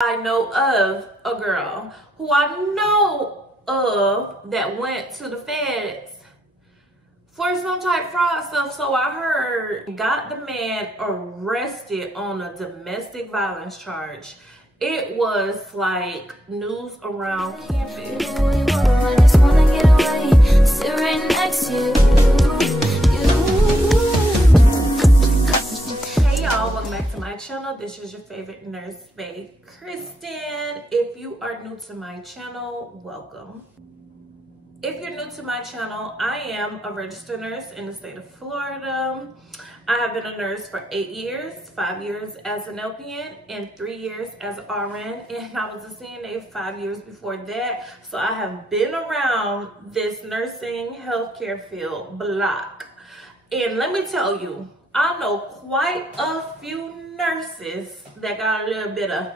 I know of a girl who I know of that went to the feds for some type fraud stuff. So I heard got the man arrested on a domestic violence charge. It was like news around campus. I just wanna get away, sit right next to you. Welcome back to my channel. This is your favorite nurse bae, Kristen. If you are new to my channel, welcome. If you're new to my channel, I am a registered nurse in the state of Florida. I have been a nurse for 8 years, 5 years as an LPN, and 3 years as an RN, and I was a CNA 5 years before that. So I have been around this nursing healthcare field block. And let me tell you, I know quite a few nurses that got a little bit of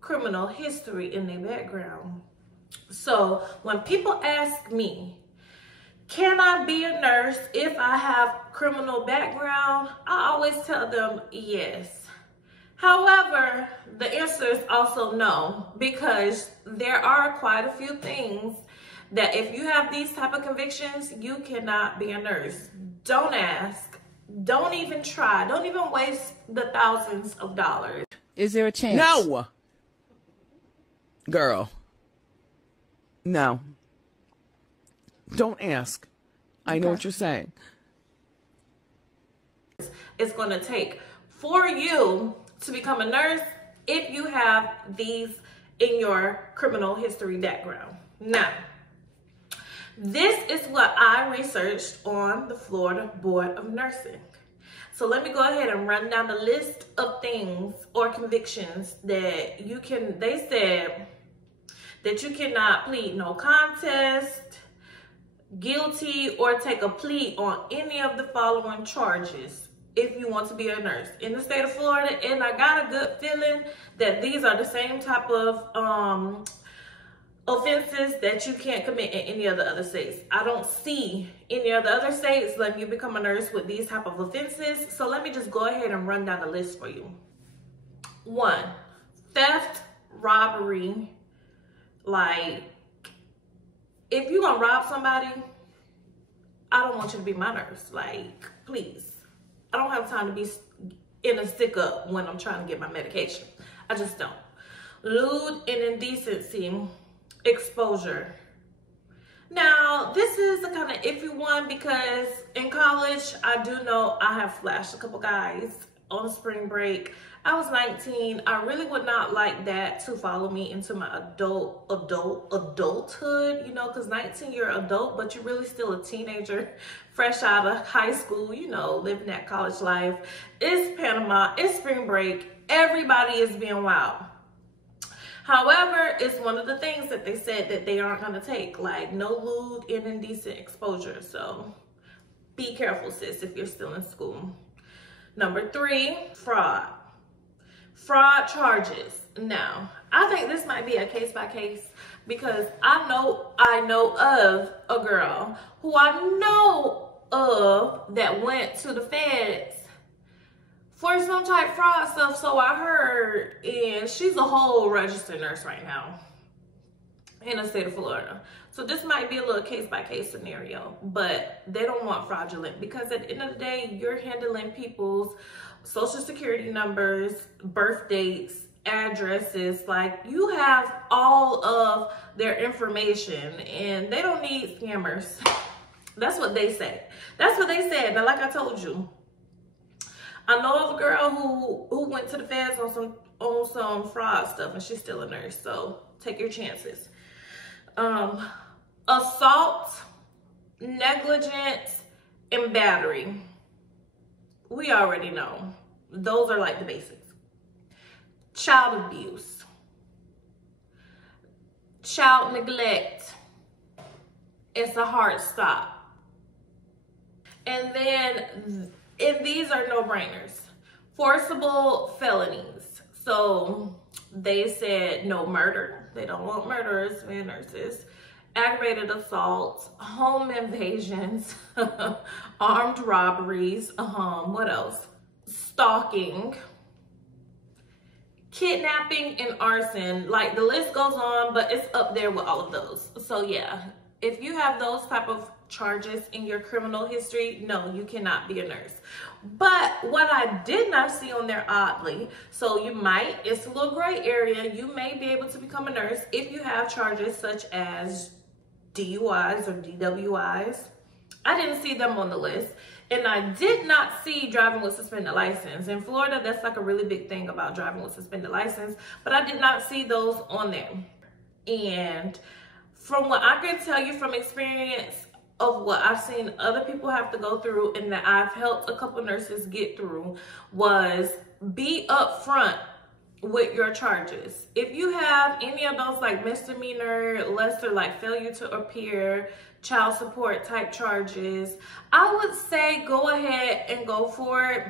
criminal history in their background. So when people ask me, can I be a nurse if I have criminal background? I always tell them yes. However, the answer is also no, because there are quite a few things that if you have these type of convictions, you cannot be a nurse. Don't ask. Don't even try. Don't even waste the thousands of dollars. Is there a chance? No. Girl. No. Don't ask. I know what you're saying. It's going to take for you to become a nurse if you have these in your criminal history background. Now, this is what I researched on the Florida Board of Nursing. So let me go ahead and run down the list of things or convictions that you can, they said that you cannot plead no contest, guilty, or take a plea on any of the following charges if you want to be a nurse in the state of Florida. And I got a good feeling that these are the same type of offenses that you can't commit in any of the other states. I don't see any of the other states letting you become a nurse with these type of offenses. So let me just go ahead and run down the list for you. 1, theft, robbery. Like, if you're gonna rob somebody, I don't want you to be my nurse. Like, please. I don't have time to be in a stick up when I'm trying to get my medication. I just don't. Lewd and indecency. Exposure. Now, this is a kind of iffy one because in college, I do know I have flashed a couple guys on spring break. I was 19. I really would not like that to follow me into my adulthood, you know, because 19, you're an adult, but you're really still a teenager, fresh out of high school, you know, living that college life. It's Panama, it's spring break. Everybody is being wild. However, it's one of the things that they said that they aren't going to take, like no lewd and indecent exposure. So be careful, sis, if you're still in school. Number 3, fraud. Fraud charges. Now, I think this might be a case by case because I know of a girl who I know of that went to the feds for some type of fraud stuff, so I heard, and she's a whole registered nurse right now in the state of Florida. So this might be a little case-by-case scenario, but they don't want fraudulent because at the end of the day, you're handling people's social security numbers, birth dates, addresses. Like, you have all of their information, and they don't need scammers. That's what they say. That's what they said. But like I told you, I know of a girl who went to the feds on some fraud stuff, and she's still a nurse, so take your chances. Assault, negligence, and battery. We already know. Those are like the basics. Child abuse. Child neglect. It's a hard stop. And then, and these are no-brainers. Forcible felonies. So they said no murder. They don't want murderers being nurses. Aggravated assault, home invasions, armed robberies, what else? Stalking, kidnapping and arson. Like, the list goes on, but it's up there with all of those. So yeah, if you have those type of charges in your criminal history, no, you cannot be a nurse. But what I did not see on there, oddly, so you might, it's a little gray area, you may be able to become a nurse if you have charges such as DUIs or DWIs. I didn't see them on the list. And I did not see driving with suspended license. In Florida, that's like a really big thing about driving with suspended license, but I did not see those on there. And from what I can tell you from experience of what I've seen other people have to go through and that I've helped a couple nurses get through, was be upfront with your charges. If you have any of those like misdemeanor, lesser, like failure to appear, child support type charges, I would say go ahead and go for it,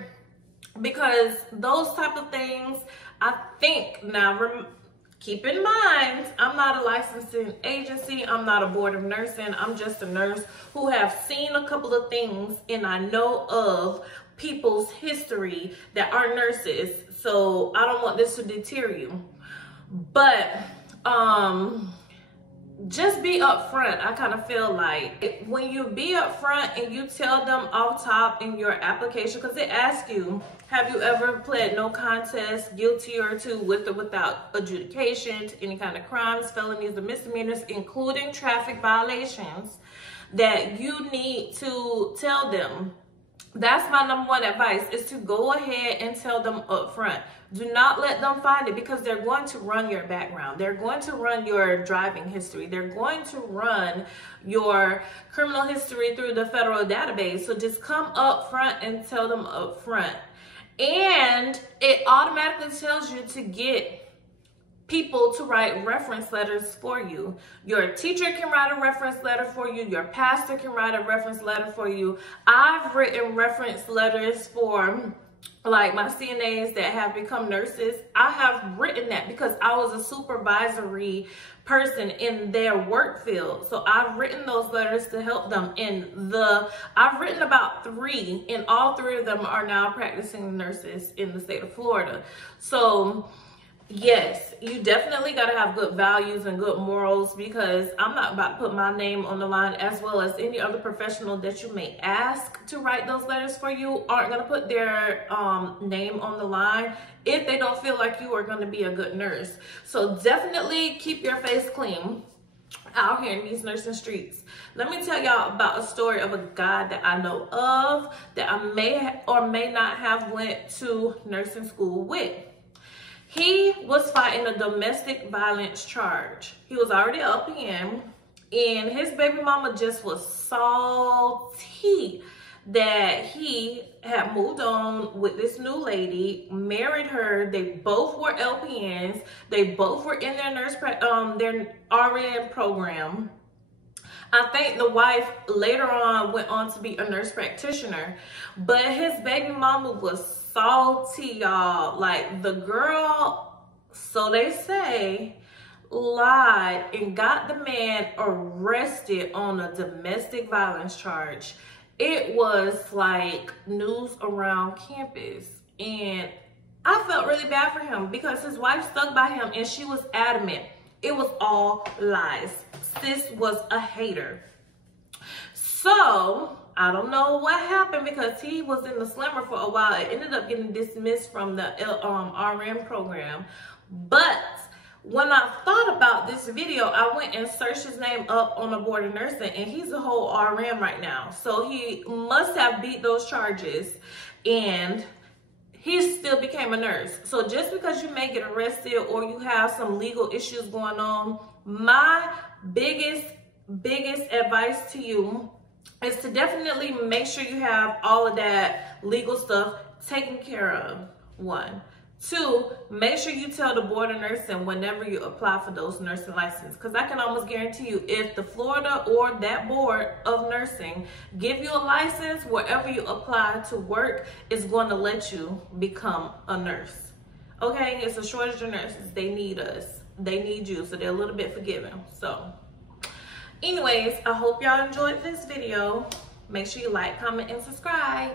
because those type of things, I think, now keep in mind, I'm not a licensing agency, I'm not a board of nursing, I'm just a nurse who have seen a couple of things and I know of people's history that are nurses, so I don't want this to deter you. But just be upfront. I kind of feel like when you be upfront and you tell them off top in your application, because it asks you, have you ever pled no contest, guilty or to, with or without adjudication to any kind of crimes, felonies, or misdemeanors, including traffic violations, that you need to tell them. That's my number one advice, is to go ahead and tell them up front. Do not let them find it, because they're going to run your background. They're going to run your driving history. They're going to run your criminal history through the federal database. So just come up front and tell them up front. And it automatically tells you to get people to write reference letters for you. Your teacher can write a reference letter for you. Your pastor can write a reference letter for you. I've written reference letters for like my CNAs that have become nurses. I have written that because I was a supervisory person in their work field. So I've written those letters to help them. I've written about 3, and all 3 of them are now practicing nurses in the state of Florida. So yes, you definitely got to have good values and good morals, because I'm not about to put my name on the line, as well as any other professional that you may ask to write those letters for you aren't going to put their name on the line if they don't feel like you are going to be a good nurse. So definitely keep your face clean out here in these nursing streets. Let me tell y'all about a story of a guy that I know of that I may or may not have went to nursing school with. He was fighting a domestic violence charge. He was already up in, and his baby mama just was salty that he had moved on with this new lady, married her. They both were LPNs. They both were in their RN program. I think the wife later on went on to be a nurse practitioner, but his baby mama was salty, y'all. Like, the girl, so they say, lied and got the man arrested on a domestic violence charge. It was like news around campus, and I felt really bad for him because his wife stuck by him and she was adamant it was all lies. Sis was a hater. So I don't know what happened, because he was in the slammer for a while. It ended up getting dismissed from the RN program. But when I thought about this video, I went and searched his name up on the board of nursing, and he's a whole RN right now. So he must have beat those charges, and he still became a nurse. So just because you may get arrested or you have some legal issues going on, my biggest advice to you is to definitely make sure you have all of that legal stuff taken care of, 1. 2, make sure you tell the board of nursing whenever you apply for those nursing licenses, because I can almost guarantee you, if the Florida or that board of nursing give you a license, wherever you apply to work, is going to let you become a nurse. Okay, it's a shortage of nurses. They need us. They need you, so they're a little bit forgiving. So anyways, I hope y'all enjoyed this video. Make sure you like, comment, and subscribe.